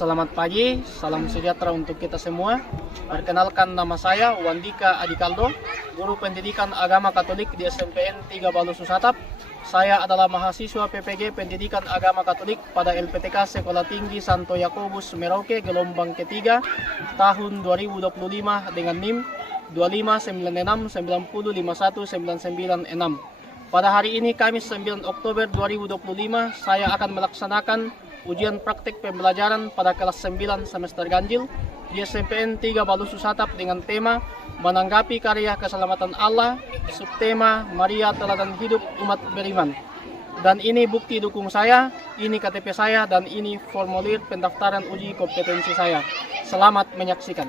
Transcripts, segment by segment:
Selamat pagi, salam sejahtera untuk kita semua. Perkenalkan, nama saya Wandika Adikaldo, Guru Pendidikan Agama Katolik di SMPN 3 Balu Susatap. Saya adalah mahasiswa PPG Pendidikan Agama Katolik pada LPTK Sekolah Tinggi Santo Yakobus Merauke gelombang ketiga tahun 2025 dengan NIM 259690519996. Pada hari ini Kamis 9 Oktober 2025 saya akan melaksanakan ujian praktik pembelajaran pada kelas 9 semester ganjil di SMPN 3 Balu Susatap dengan tema Menanggapi Karya Keselamatan Allah, subtema Maria Teladan Hidup Umat Beriman. Dan ini bukti dukung saya, ini KTP saya, dan ini formulir pendaftaran uji kompetensi saya. Selamat menyaksikan.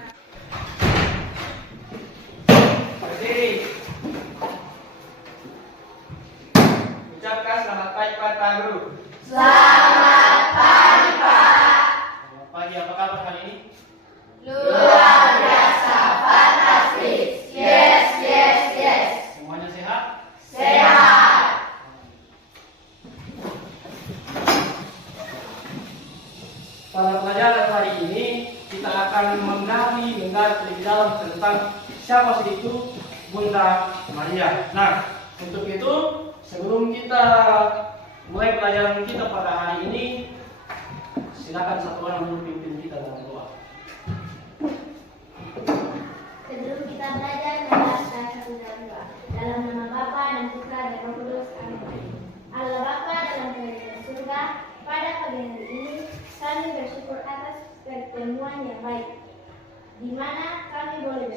Ucapkan selamat pagi Pak Guru. Selamat pagi, Pak. Selamat pagi, apa kabar hari ini? Luar biasa, fantastis. Yes. Semuanya sehat? Sehat. Pada pelajaran hari ini kita akan menggali lebih dalam tentang siapa sih itu Bunda Maria. Nah, untuk itu sebelum kita mulai pelajaran kita pada hari ini, silakan satu orang dulu pimpin kita dalam doa. Sebelum kita belajar, marilah kita satu dalam doa. Dalam nama Bapa dan Putra dan Roh Kudus. Amin. Allah Bapa dalam kerajaan surga, pada pagi hari ini kami bersyukur atas pertemuan yang baik, di mana kami boleh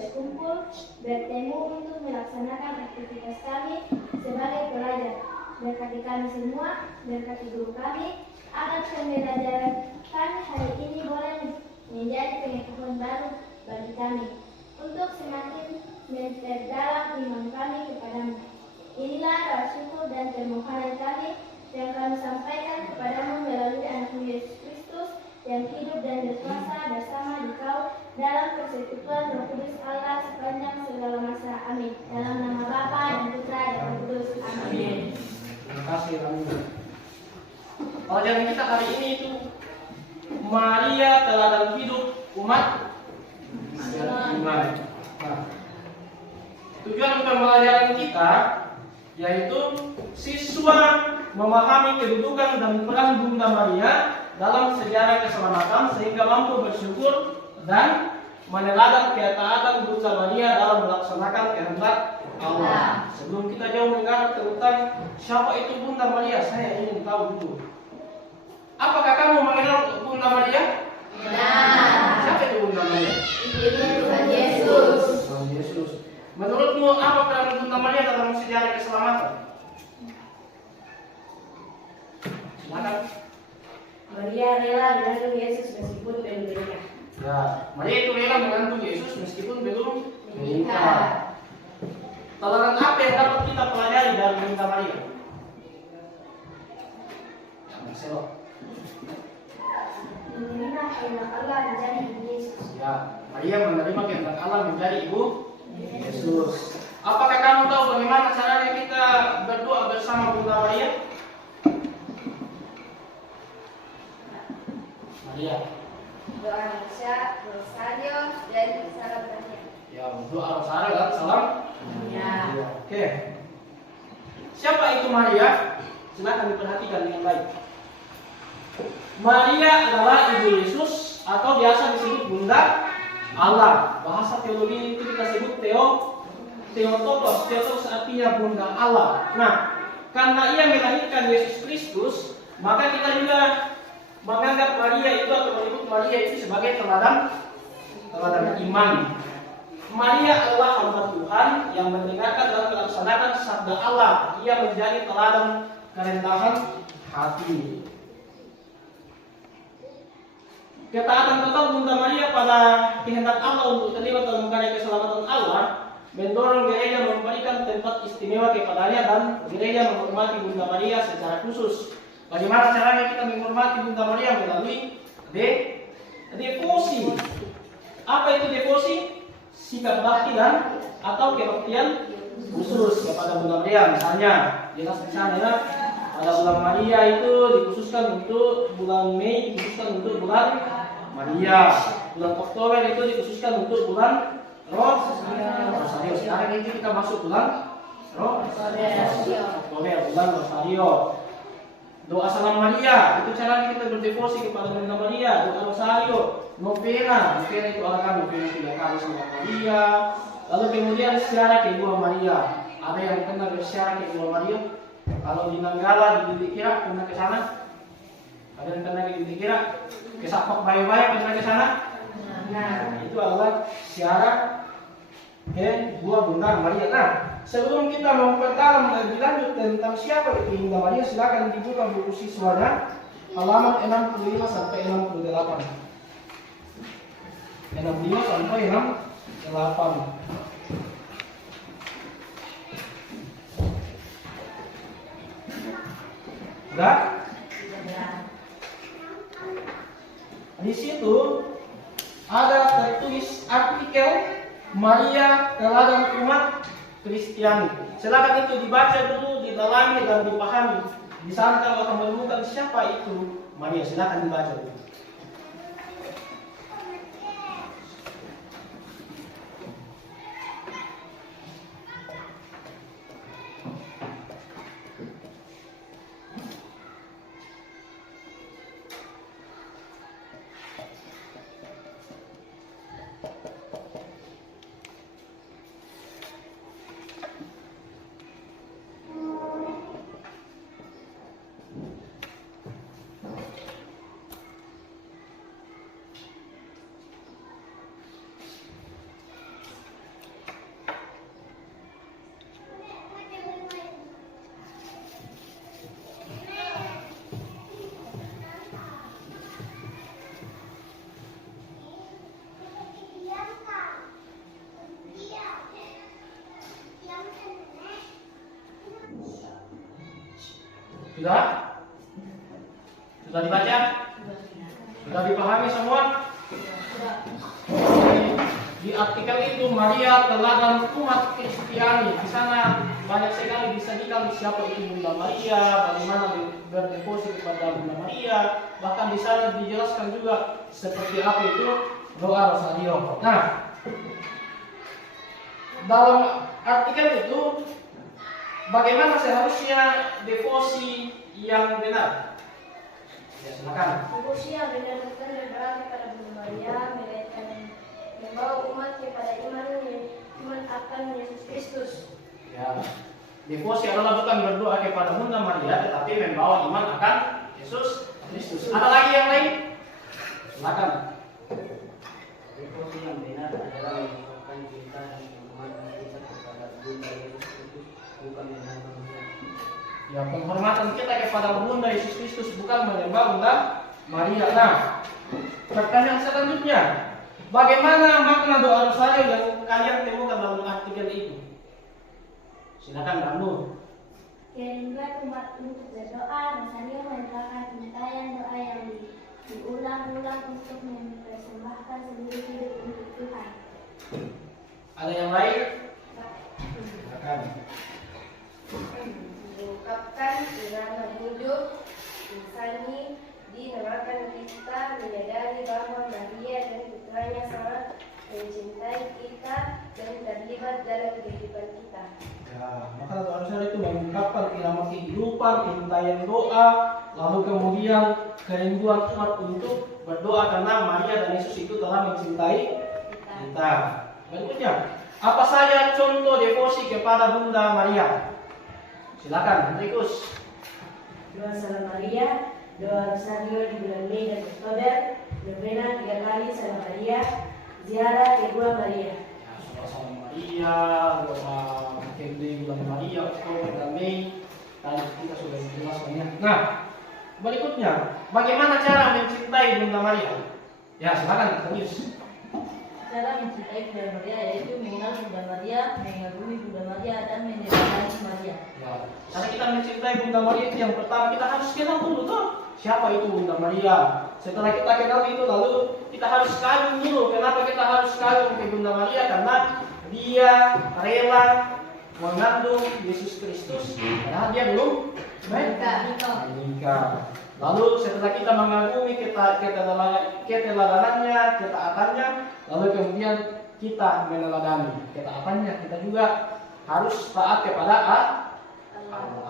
bertemu untuk melaksanakan aktivitas kami sebagai pelajar. Berkati kami semua, berkati guru kami, agar pembelajaran kami hari ini boleh menjadi pengetahuan baru bagi kami, untuk semakin memperdalam iman kami kepadamu. Inilah doa syukur dan permohonan kami yang kami sampaikan kepadamu melalui anakmu Yesus Kristus yang hidup dan berkuasa bersama Dikau dalam persekutuan Roh Kudus Allah sepanjang segala masa. Amin. Dalam nama Bapa dan Putra dan Roh Kudus. Amin. Terima kasih Rami. Pelajaran kita hari ini itu Maria Teladan Hidup Umat Beriman. Nah, tujuan pembelajaran kita yaitu siswa memahami kedudukan dan peran Bunda Maria dalam sejarah keselamatan sehingga mampu bersyukur dan meneladan ketaatan Bunda Maria dalam melaksanakan kehendak Allah. Sebelum kita jauh mengarah tentang siapa itu Bunda Maria, saya ingin tahu dulu. Apakah kamu mengenal Bunda Maria? Benar. Siapa itu Bunda Maria? Itu Tuhan Yesus. Tuhan Yesus. Menurutmu apa peran Bunda Maria dalam sejarah keselamatan? Silakan. Maria rela mengandung Yesus meskipun belum menikah. Ya, Maria itu rela mengandung Yesus meskipun belum menikah. Teladan apa yang dapat kita pelajari dari Bunda Maria? Marcelo. Menerima kehendak Allah menjadi ibu Yesus. Ya, Maria menerima kehendak Allah menjadi ibu Yesus. Apakah kamu tahu bagaimana caranya kita berdoa bersama Bunda Maria? Maria. Doa Maria, Rosario, dan Salam Maria. Ya, doa Rosario dan salam. Ya. Oke. Siapa itu Maria? Silakan diperhatikan dengan baik. Maria adalah ibu Yesus atau biasa disebut Bunda Allah. Bahasa teologi itu kita sebut Theotokos. Theotokos artinya Bunda Allah. Nah, karena ia melahirkan Yesus Kristus, maka kita juga menganggap Maria itu atau menyebut Maria itu sebagai teladan iman. Maria adalah hamba Tuhan yang mendengarkan dan melaksanakan sabda Allah. Ia menjadi teladan kerendahan hati. Ketaatan total Bunda Maria pada kehendak Allah untuk terlibat dalam karya keselamatan Allah mendorong gereja memberikan tempat istimewa kepadanya dan gereja menghormati Bunda Maria secara khusus. Bagaimana caranya kita menghormati Bunda Maria? Melalui devosi. Apa itu devosi? Sikap bakti dan atau kebaktian khusus kepada Bunda Maria. Misalnya, jelas di sana ya, pada bulan Maria itu dikhususkan untuk bulan Mei, dikhususkan untuk bulan Maria. Bulan Oktober itu dikhususkan untuk bulan Rosario. Sekarang ini kita masuk bulan Oktober, bulan Rosario. Doa salam Maria, itu cara kita berdevosi kepada Bunda Maria. Doa Rosario, novena itu akan novena 3 kali sama Maria. Lalu kemudian siara ke Ibu Maria. Ada yang pernah bersiara ke Ibu Maria? Kalau di Nanggala, di Titik Kira, pernah ke sana? Ada yang pernah ke Titik Kira? Ke Sapak Bayi-Bayi pernah ke sana? Nah, itu adalah siara ke Ibu Bunda Maria. Nah, sebelum kita memperdalam lebih lanjut tentang siapa itu Bunda Maria, silakan dibuka buku siswanya halaman 65 sampai 68. 65 sampai 68. Sudah? Di situ ada tertulis artikel Maria teladan umat Kristiani. Silakan itu dibaca dulu, didalami dan dipahami. Di sana kamu akan menemukan siapa itu Maria. Silakan dibaca dulu. Sudah? Sudah dibaca? Sudah dipahami semua? Di artikel itu Maria teladan umat Kristiani. Di sana banyak sekali disajikan siapa itu Bunda Maria, bagaimana berdevosi kepada Bunda Maria. Bahkan di sana dijelaskan juga seperti apa itu doa Rosario. Nah, dalam artikel itu bagaimana seharusnya devosi yang benar? Ya, silakan. Devosi yang benar bukan berperan kepada Bunda Maria, melainkan membawa umat kepada iman akan Yesus Kristus. Ya, devosi adalah bukan berdoa kepada Bunda Maria, tetapi membawa iman akan Yesus Kristus. Ada lagi yang lain? Silakan. Devosi yang benar adalah mengucapkan cinta dan penghormatan kita kepada Bunda Yesus Kristus, bukan menyembah manusia. Ya, penghormatan kita kepada Bunda Yesus Kristus bukan menyembah Bunda Maria. Nah, pertanyaan selanjutnya, bagaimana makna doa Rosario yang kalian temukan dalam artikel itu? Silakan Randu. Kirimkan umat untuk berdoa. Rosario merupakan untayan doa yang diulang-ulang untuk mempersembahkan seluruh hidup untuk Tuhan. Ada yang lain? Silakan. Diungkapkan dengan hidup insani, dinamakan kita menyadari bahwa Maria dan putranya sangat mencintai kita dan terlibat dalam kehidupan kita. Ya, maka doa Rosario itu mengungkapkan irama kehidupan, untayan doa, lalu kemudian kerinduan umat untuk berdoa karena Maria dan Yesus itu telah mencintai kita. Berikutnya, apa saja contoh devosi kepada Bunda Maria? Silakan, Henrikus. Doa Salam Maria, doa Rosario di bulan Mei dan Oktober, novena 3 kali Salam Maria, ziarah ke Gua Maria. Ya, doa Salam Maria, doa mungkin di bulan Maria, Oktober dan Mei. Tadi kita sudah jelaskannya. Nah, berikutnya, bagaimana cara mencintai Bunda Maria? Ya, silakan, Henrikus. Cara mencintai Bunda Maria yaitu mengenal Bunda Maria, mengagumi Bunda Maria, dan menyebarkan Maria. Ya, karena kita mencintai Bunda Maria itu yang pertama kita harus kenal dulu tuh siapa itu Bunda Maria. Setelah kita kenal itu lalu kita harus kagum dulu. Kenapa kita harus kagum ke Bunda Maria? Karena dia rela mengandung Yesus Kristus. Karena dia belum menikah. Lalu setelah kita mengagumi keteladanannya, ketaatannya, lalu kemudian kita meneladani ketaatannya, kita juga harus taat kepada Allah.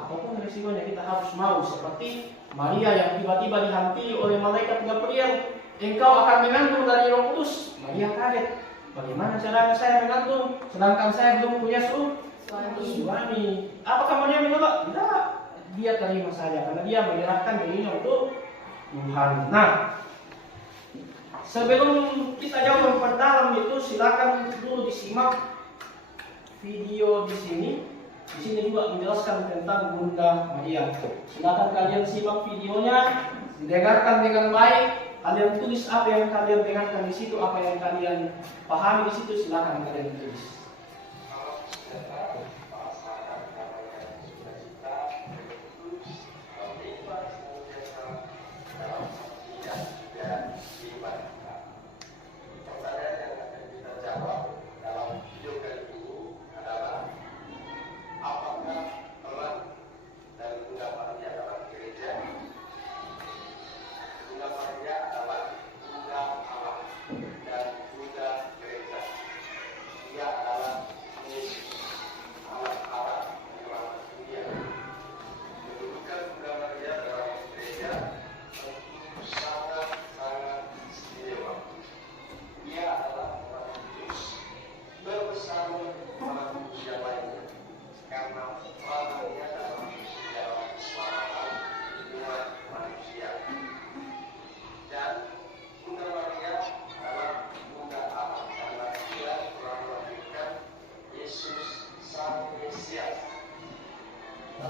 Apapun resikonya kita harus mau, seperti Maria yang tiba-tiba dihantui oleh malaikat Gabriel, engkau akan mengandung dari Roh Kudus. Maria kaget, bagaimana caranya saya mengandung sedangkan saya belum punya suami? Apakah Maria menolak? Tidak, dia terima saja karena dia menyerahkan dirinya untuk Tuhan. Nah, sebelum kita jauh memperdalam itu, silakan dulu disimak video di sini. Di sini juga menjelaskan tentang Bunda Maria. Silakan kalian simak videonya, didengarkan dengan baik. Kalian tulis apa yang kalian dengarkan di situ, apa yang kalian pahami di situ, silakan kalian tulis.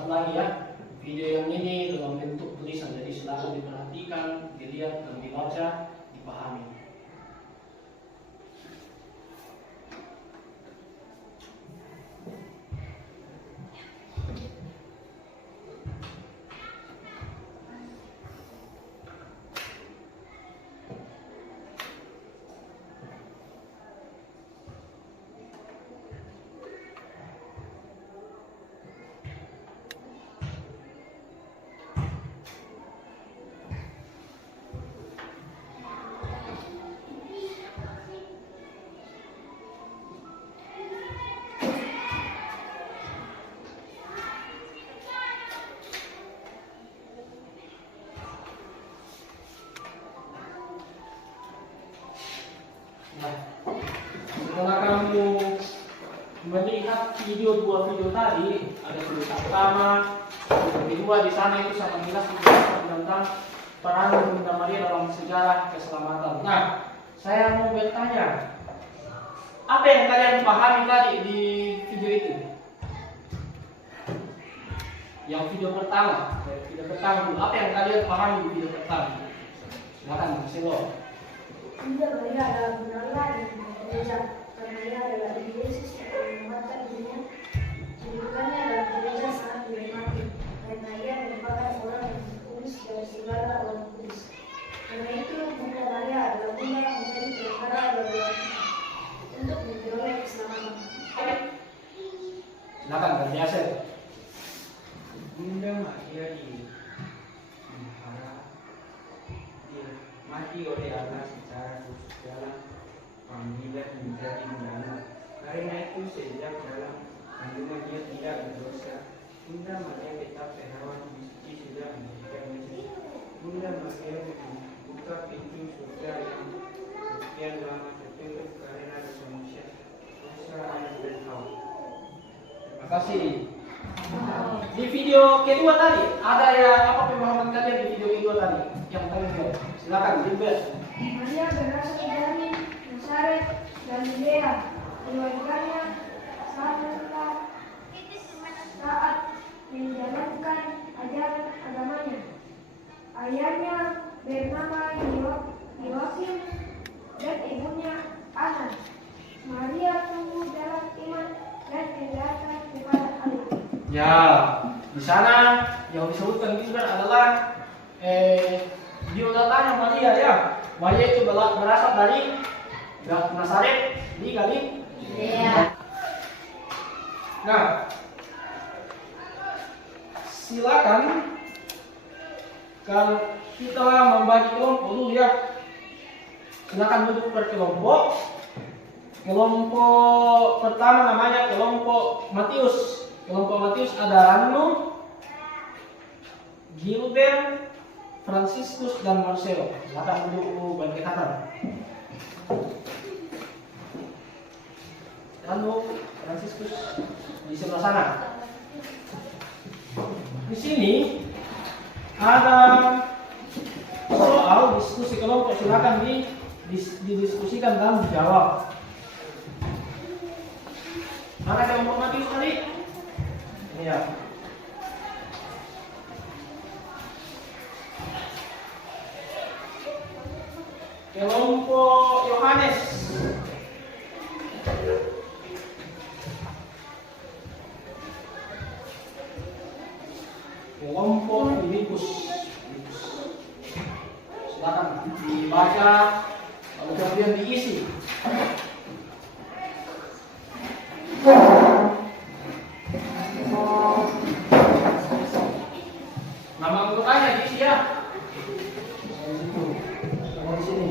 Lagi ya, video yang ini dalam bentuk tulisan, jadi silakan diperhatikan, dilihat dan dibaca, dipahami. Setelah kamu melihat dua video tadi, ada video pertama, video kedua, di sana itu sangat jelas menjelaskan tentang peran Bunda Maria dalam sejarah keselamatan. Nah, saya mau bertanya, apa yang kalian pahami tadi di video itu? Yang video pertama dulu, apa yang kalian pahami di video pertama? Silakan, Mas Selo. Bunda Maria adalah benar di gereja, karena ia adalah ibu Yesus yang menyelamatkan dunia. Kedudukannya dalam gereja sangat dihormati, karena ia merupakan orang yang kudus dari segala orang kudus. Karena itu, Bunda Maria adalah bunda menjadi perkara bagi untuk memperoleh keselamatan. Silakan, Kak Yasir. Bunda Maria mati oleh Allah secara khusus dalam panggilan menjadi bunda. Karena itu sejak dalam kandungannya tidak berdosa, Bunda Maria tetap perawan suci sudah menjadikan Yesus. Bunda Maria membuka pintu surga yang sekian lama tertutup karena dosa manusia, dosa Adam dan Hawa. Terima kasih. Di video kedua tadi, ada ya apa pemahaman kalian di video kedua tadi? Yang terakhir, silakan Gilbert. Maria berasal dari Nazaret, Galilea. Keluarganya saat menjalankan ajaran agamanya. Ayahnya bernama Yoakim dan ibunya Anna. Maria tumbuh dalam iman dan ketaatan kepada Allah. Ya, di sana yang disebutkan Gilbert adalah biodatanya Maria ya. Maria itu berasal dari Nazaret di Galilea. Nah, silakan Kalau kita membagi kelompok dulu ya. Silakan duduk per kelompok. Kelompok pertama namanya kelompok Matius. Kelompok Matius ada Ranu, Gilbert, Franciscus, dan Marcelo. Silakan duduk berdekatan. Ranu, Franciscus di sebelah sana. Di sini ada soal diskusi kelompok, silakan didiskusikan dan dijawab. Mana kelompok Matius tadi? Ini ya. Kelompok Yohanes. Kelompok Filipus. Silakan dibaca lalu kemudian diisi. Nama anggotanya diisi ya. Di situ. Di sini.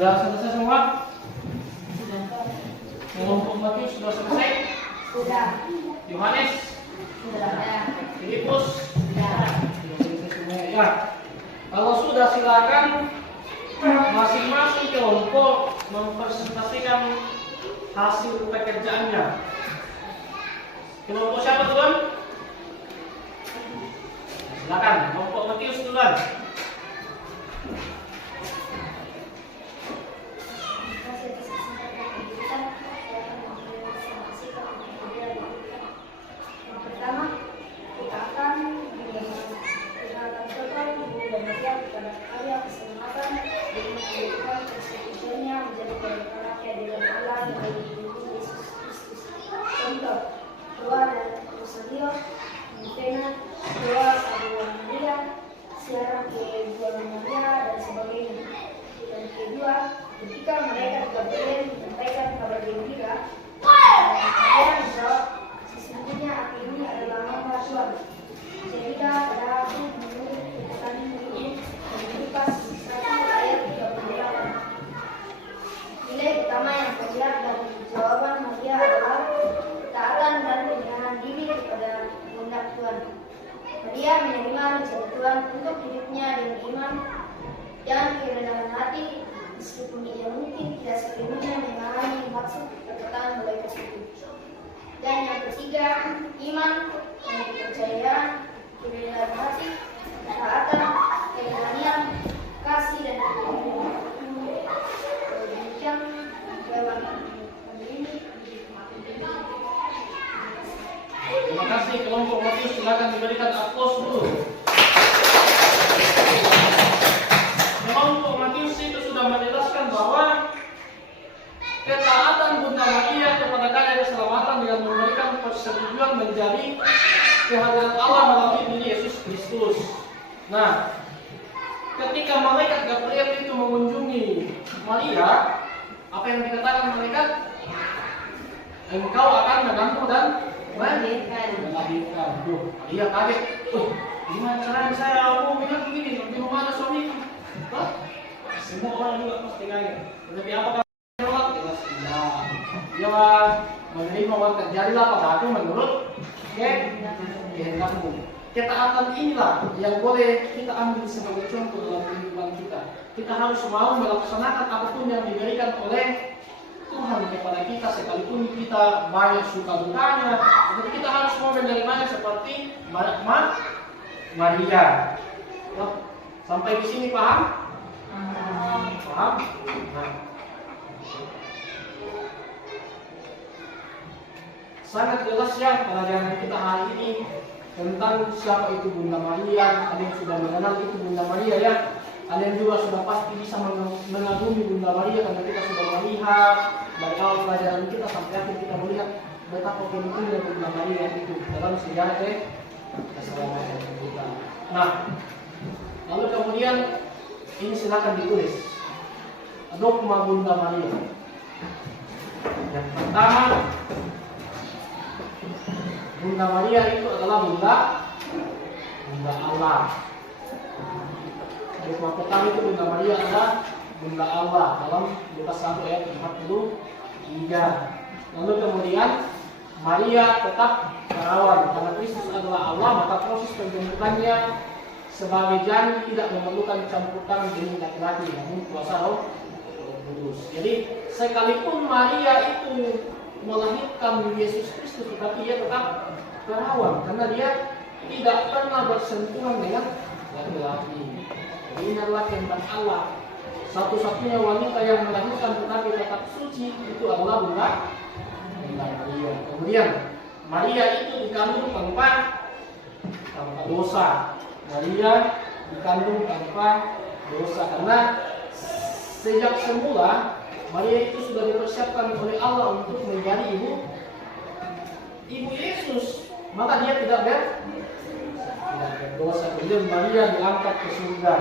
Sudah selesai semua? Sudah. Kelompok Matius sudah selesai? Sudah. Yohanes? Sudah. Filipus? Sudah. Sudah selesai semua ya. Kalau sudah silakan masing-masing kelompok mempresentasikan hasil pekerjaannya. Kelompok siapa duluan? Silakan, kelompok Matius duluan. Pertama, kita akan mendengarkan total buku dan siap pada karya keselamatan dengan menjadikan persekutuannya menjadi perkara dengan Allah melalui Yesus Kristus. Contoh, doa dari Rosario, Novena, doa Sabuan Maria, siaran ke Bulan Maria dan sebagainya. Dan kedua, ketika mereka Gabriel menyampaikan kabar gembira, Maria menjawab, sesungguhnya aku ini adalah hamba Tuhan. Jadilah pada aku menurut keputusan ini dan Lukas 1 ayat 38. Nilai utama yang terlihat dari jawaban Maria adalah ketaatan dan penyerahan diri kepada kehendak Tuhan. Maria menerima rencana Tuhan untuk hidupnya dengan iman dan kerendahan hati, meskipun ia mungkin tidak sepenuhnya memahami maksud perkataan malaikat itu. Dan yang ketiga, iman yang kepercayaan, kerendahan hati, ketaatan, keberanian, kasih dan kepedulian. Demikian jawaban ini. Terima kasih kelompok Matius, silakan diberikan aplaus dulu. Kelompok Matius itu sudah menjelaskan bahwa ketaatan Bunda Maria kepada karya keselamatan dengan memberikan persetujuan menjadi kehadiran Allah melalui diri Yesus Kristus. Nah, ketika malaikat Gabriel itu mengunjungi Maria, apa yang dikatakan malaikat? Engkau akan mengandung dan melahirkan. Duh, Maria kaget. Gimana caranya saya mau bilang begini? Di rumah ada suami. Semua orang juga pasti kaget. Tetapi apakah menolak? Jelas tidak. Dia menerima uang terjadilah padaku menurut kehendakmu. Ketaatan inilah yang boleh kita ambil sebagai contoh dalam kehidupan kita. Kita harus mau melaksanakan apapun yang diberikan oleh Tuhan kepada kita, sekalipun kita banyak suka dukanya, tetapi kita harus mau menerimanya seperti Maria. Sampai di sini paham? Paham? Nah. Sangat jelas ya pelajaran kita hari ini tentang siapa itu Bunda Maria. Kalian sudah mengenal itu Bunda Maria ya. Kalian juga sudah pasti bisa mengagumi Bunda Maria karena kita sudah melihat dari awal pelajaran kita sampai akhir kita melihat betapa pentingnya Bunda Maria itu dalam sejarah keselamatan kita. Nah, lalu kemudian ini silakan ditulis dogma Bunda Maria. Yang pertama, Bunda Maria itu adalah Bunda Allah. Dogma pertama itu Bunda Maria adalah Bunda Allah dalam Lukas 1 ayat 43. Lalu kemudian Maria tetap perawan karena Kristus adalah Allah, maka proses penjemputannya sebagai janin tidak memerlukan campur tangan jenis laki-laki, namun kuasa Roh Kudus. Jadi sekalipun Maria itu melahirkan Yesus Kristus, tetapi dia tetap perawan karena dia tidak pernah bersentuhan dengan laki-laki. Jadi ini adalah kehendak Allah. Satu-satunya wanita yang melahirkan tetapi tetap suci itu adalah Bunda Maria. Kemudian Maria itu dikandung tanpa dosa. Maria dikandung tanpa dosa karena sejak semula Maria itu sudah dipersiapkan oleh Allah untuk menjadi ibu Yesus. Maka dia tidak berdosa. Kemudian Maria diangkat ke surga.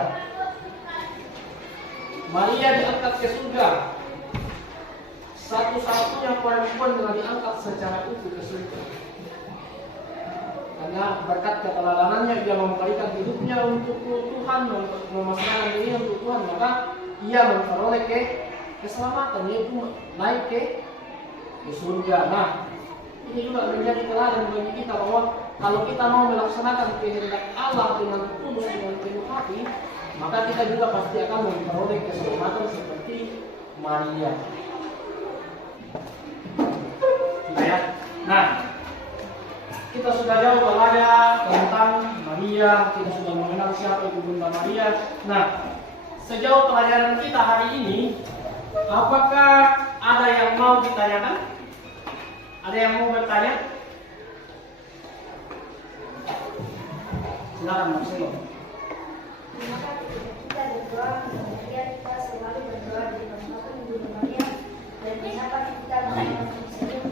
Maria diangkat ke surga. Satu-satunya perempuan yang diangkat secara utuh ke surga. Karena berkat keteladanannya dia memberikan hidupnya untuk Tuhan, memasrahkan diri untuk Tuhan, maka ia memperoleh keselamatan, yaitu naik ke surga. Nah, ini juga menjadi teladan bagi kita bahwa kalau kita mau melaksanakan kehendak Allah dengan tulus dengan penuh hati, maka kita juga pasti akan memperoleh keselamatan seperti Maria. Sudah ya? Nah, kita sudah jauh belajar tentang Maria, kita sudah mengenal siapa itu Bunda Maria. Nah, sejauh pelajaran kita hari ini, apakah ada yang mau ditanyakan? Ada yang mau bertanya? Silakan Mas Elo. Maka ketika kita berdoa, Maria kita selalu berdoa di depan Bapa dan Bunda Maria, dan kenapa kita masih senyum?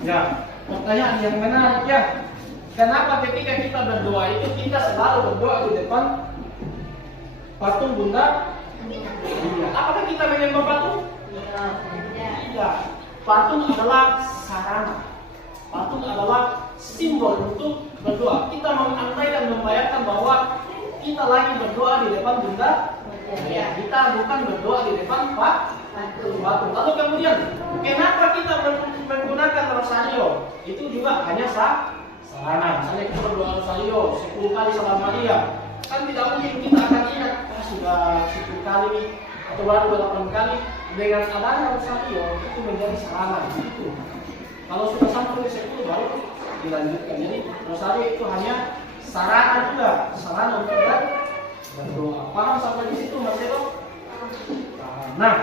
Ya, pertanyaan yang menarik ya. Kenapa ketika kita berdoa itu kita selalu berdoa di depan patung Bunda Maria? Apakah kita menyembah patung? Tidak. Patung adalah sarana. Patung adalah simbol untuk berdoa. Kita mengandaikan membayangkan bahwa kita lagi berdoa di depan Bunda Maria. Kita bukan berdoa di depan patung. Lalu kemudian, kenapa kita menggunakan rosario? Itu juga hanya sarana. Misalnya kita berdoa rosario 10 kali Salam Maria. Kan tidak mungkin kita akan ingat sudah 10 kali atau baru 8 kali. Dengan adanya rosario itu menjadi sarana. Itu. Kalau sudah sampai ke 10 baru dilanjutkan. Jadi rosario itu hanya sarana juga, sarana untuk berdoa. Paham sampai di situ Mas Edo? Nah,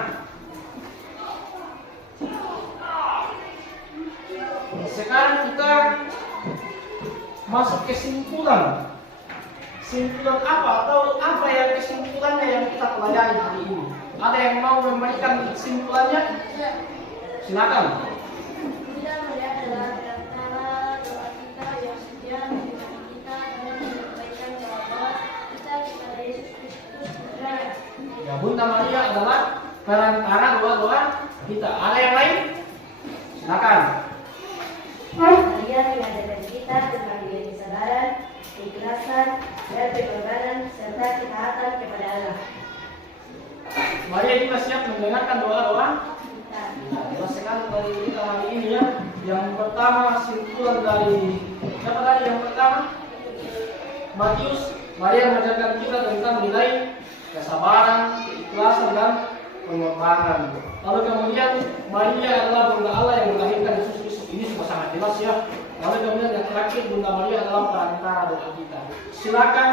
sekarang kita masuk kesimpulan. Kesimpulan apa atau apa yang kesimpulannya yang kita pelajari hari ini? Ada yang mau memberikan kesimpulannya? Silakan. Kita melihat adalah antara doa kita yang setia menjadi kita dalam menyampaikan bahwa kita kepada Yesus Kristus benar. Ya, Bunda Maria adalah perantara doa-doa kita. Ada yang lain? Silakan. Maria mengajarkan kita tentang diri kesabaran, keikhlasan, dan pengorbanan serta ketaatan kepada Allah. Maria juga siap mendengarkan doa-doa. Jelas sekali dari kita hari ini ya. Yang pertama simpulan dari siapa tadi yang pertama? Matius. Maria mengajarkan kita tentang nilai kesabaran, keikhlasan dan pengorbanan. Lalu kemudian Maria adalah Bunda Allah yang melahirkan Yesus Kristus. Ini sudah sangat jelas ya. Lalu kemudian yang terakhir Bunda Maria adalah perantara doa kita. Silakan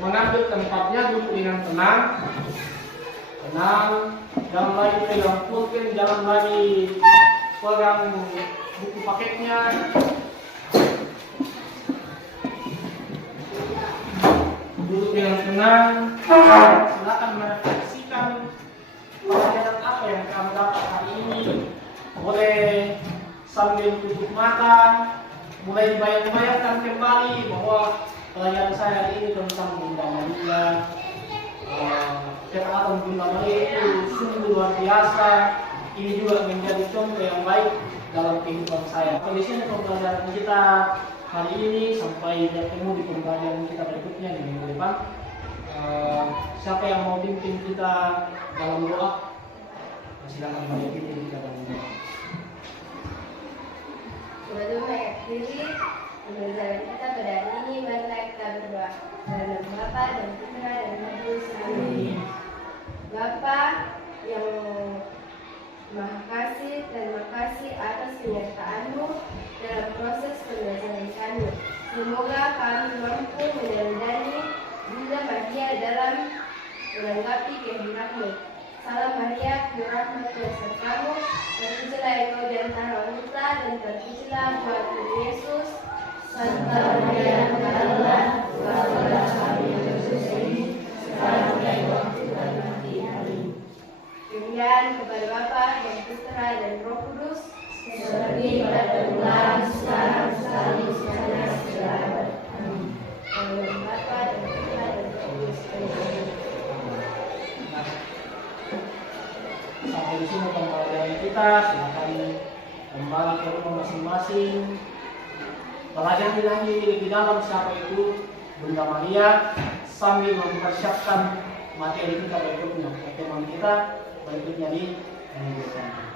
mengambil tempatnya, duduk dengan tenang. Jangan lagi pegang pulpen, jangan lagi pegang buku paketnya. Duduk dengan tenang. Silakan merefleksikan pelajaran apa yang kamu dapat hari ini. Boleh sambil tutup mata, mulai bayang-bayangkan kembali bahwa pelajaran saya hari ini tentang Bunda Maria. Ketaatan Bunda Maria itu sungguh luar biasa. Ini juga menjadi contoh yang baik dalam kehidupan saya. Di sini pembelajaran kita hari ini, sampai bertemu di pembelajaran kita berikutnya di minggu depan. Siapa yang mau pimpin kita dalam doa? Silakan Maria pimpin kita dalam doa. Berdoa diri, pembelajaran kita pada hari ini, marilah kita berdoa. Dalam nama Bapa dan Putra dan Roh Kudus. Amin. Bapa yang Maha Kasih, terima kasih atas penyertaan-Mu dalam proses pembelajaran kami. Semoga kami mampu meneladani Bunda Maria dalam menanggapi kehendak-Mu. Salam Maria, penuh rahmat Tuhan sertamu, terpujilah Engkau di antara wanita dan terpujilah buah tubuh Yesus. Santa Maria, Bunda Allah, doakanlah kami yang berdosa ini, sekarang dan waktu kami mati. Amin. Kemuliaan kepada Bapa dan Putra dan Roh Kudus, seperti pada permulaan, sekarang, selalu, selamanya. Amin. Dalam Bapa dan Putra dan Roh Kudus. Amin. Sampai di sini pembelajaran kita. Silakan kembali ke rumah masing-masing. Pelajari lagi lebih dalam siapa itu Bunda Maria sambil mempersiapkan materi kita berikutnya, pertemuan kita berikutnya di minggu depan.